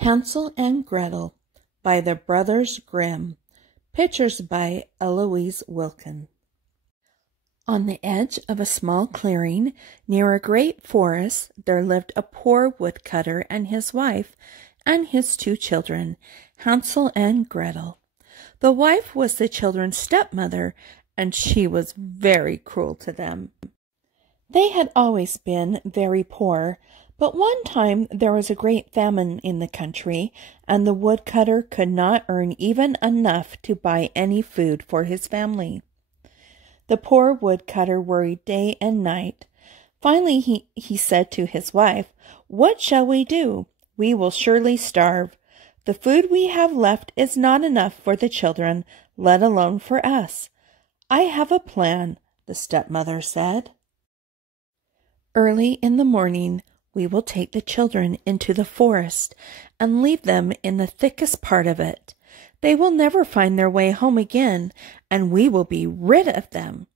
Hansel and Gretel by the Brothers Grimm. Pictures by Eloise Wilkin. On the edge of a small clearing near a great forest there lived a poor woodcutter and his wife and his 2 children, Hansel and Gretel. The wife was the children's stepmother, and she was very cruel to them. They had always been very poor, but one time there was a great famine in the country, and the woodcutter could not earn even enough to buy any food for his family. The poor woodcutter worried day and night. Finally he said to his wife, "What shall we do? We will surely starve. The food we have left is not enough for the children, let alone for us." "I have a plan," the stepmother said. "Early in the morning we will take the children into the forest and leave them in the thickest part of it. They will never find their way home again, and we will be rid of them."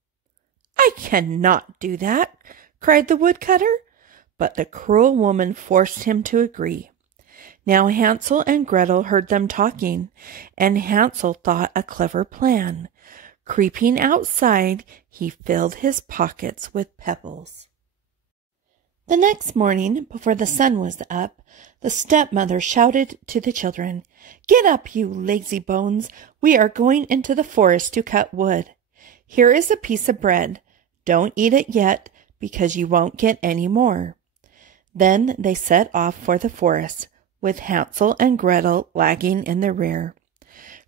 "I cannot do that," cried the woodcutter, but the cruel woman forced him to agree. Now Hansel and Gretel heard them talking, and Hansel thought a clever plan. Creeping outside, he filled his pockets with pebbles. The next morning, before the sun was up, the stepmother shouted to the children, "Get up, you lazy bones! We are going into the forest to cut wood. Here is a piece of bread. Don't eat it yet, because you won't get any more." Then they set off for the forest, with Hansel and Gretel lagging in the rear.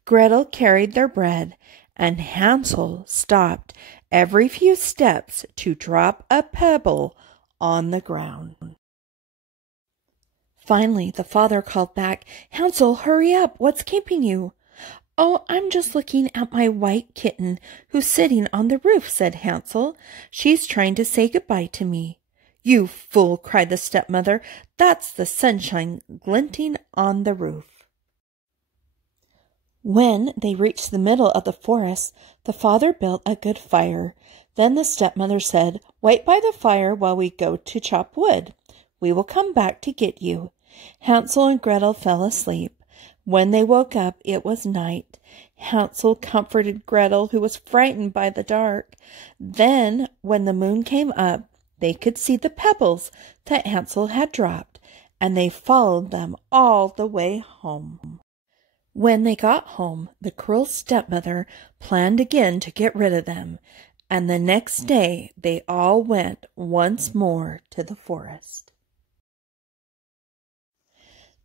Gretel carried their bread, and Hansel stopped every few steps to drop a pebble on the ground. Finally, the father called back, "Hansel, hurry up! What's keeping you?" "Oh, I'm just looking at my white kitten who's sitting on the roof," said Hansel. "She's trying to say goodbye to me." "You fool!" cried the stepmother. "That's the sunshine glinting on the roof." When they reached the middle of the forest, the father built a good fire. Then the stepmother said, "Wait by the fire while we go to chop wood. We will come back to get you." Hansel and Gretel fell asleep. When they woke up, it was night. Hansel comforted Gretel, who was frightened by the dark. Then, when the moon came up, they could see the pebbles that Hansel had dropped, and they followed them all the way home. When they got home, the cruel stepmother planned again to get rid of them, and the next day they all went once more to the forest.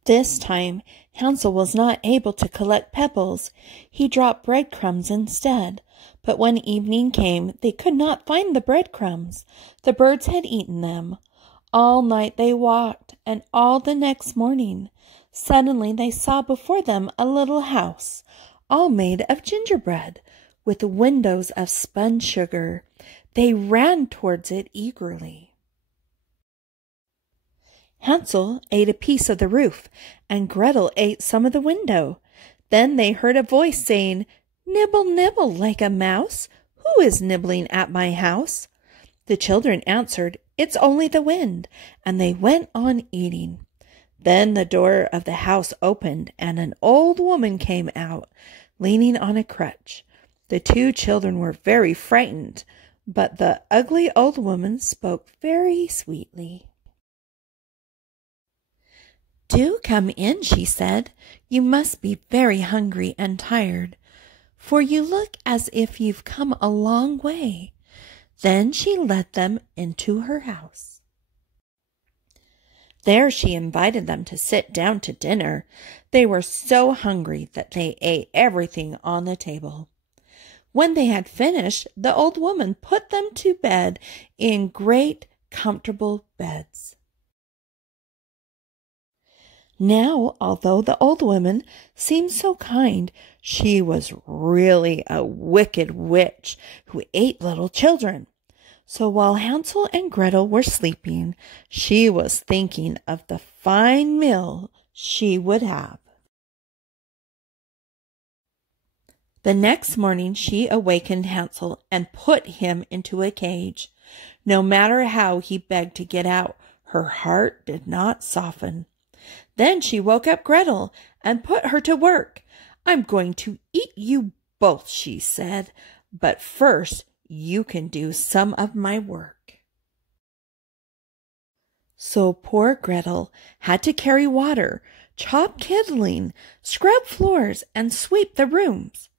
This time Hansel was not able to collect pebbles. He dropped breadcrumbs instead. But when evening came, they could not find the breadcrumbs. The birds had eaten them. All night they walked, and all the next morning. Suddenly they saw before them a little house, all made of gingerbread, with windows of spun sugar. They ran towards it eagerly. Hansel ate a piece of the roof, and Gretel ate some of the window. Then they heard a voice saying, "Nibble, nibble like a mouse. Who is nibbling at my house?" The children answered, "It's only the wind," and they went on eating. Then the door of the house opened, and an old woman came out, leaning on a crutch. The 2 children were very frightened, but the ugly old woman spoke very sweetly. "Do come in," she said. "You must be very hungry and tired, for you look as if you've come a long way." Then she led them into her house. There she invited them to sit down to dinner. They were so hungry that they ate everything on the table. When they had finished, the old woman put them to bed in great, comfortable beds. Now, although the old woman seemed so kind, she was really a wicked witch who ate little children. So while Hansel and Gretel were sleeping, she was thinking of the fine meal she would have. The next morning she awakened Hansel and put him into a cage. No matter how he begged to get out, her heart did not soften. Then she woke up Gretel and put her to work. "I'm going to eat you both," she said, "but first you can do some of my work." So poor Gretel had to carry water, chop kindling, scrub floors, and sweep the rooms.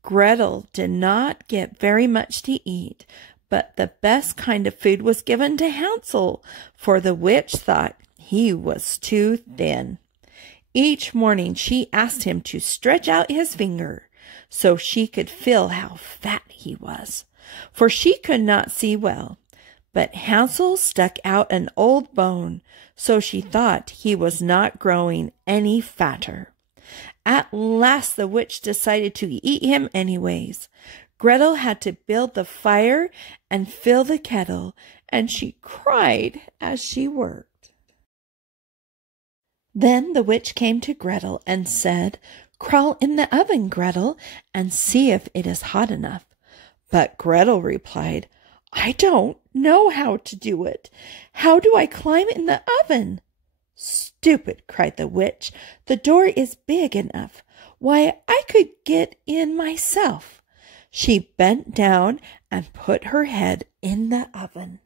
Gretel did not get very much to eat, but the best kind of food was given to Hansel, for the witch thought he was too thin. Each morning she asked him to stretch out his finger so she could feel how fat he was, for she could not see well. But Hansel stuck out an old bone, so she thought he was not growing any fatter. At last the witch decided to eat him anyways. Gretel had to build the fire and fill the kettle, and she cried as she worked. Then the witch came to Gretel and said, "Crawl in the oven, Gretel, and see if it is hot enough." But Gretel replied, "I don't know how to do it. How do I climb in the oven?" "Stupid," cried the witch. "The door is big enough. Why, I could get in myself." She bent down and put her head in the oven.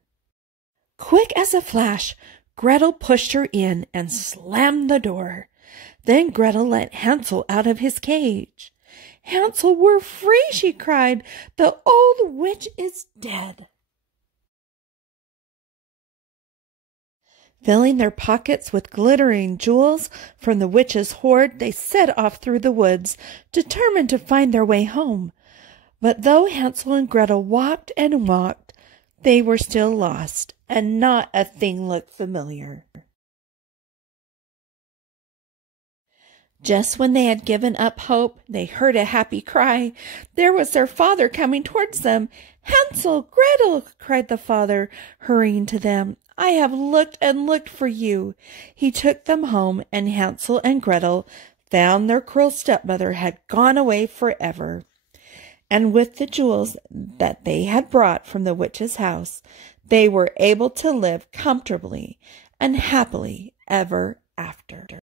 Quick as a flash, Gretel pushed her in and slammed the door. Then Gretel let Hansel out of his cage. "Hansel, we're free," she cried. "The old witch is dead." Filling their pockets with glittering jewels from the witch's hoard, they set off through the woods, determined to find their way home. But though Hansel and Gretel walked and walked, they were still lost, and not a thing looked familiar. Just when they had given up hope, they heard a happy cry. There was their father coming towards them. "Hansel, Gretel," cried the father, hurrying to them. "I have looked and looked for you." He took them home, and Hansel and Gretel found their cruel stepmother had gone away forever. And with the jewels that they had brought from the witch's house, they were able to live comfortably and happily ever after.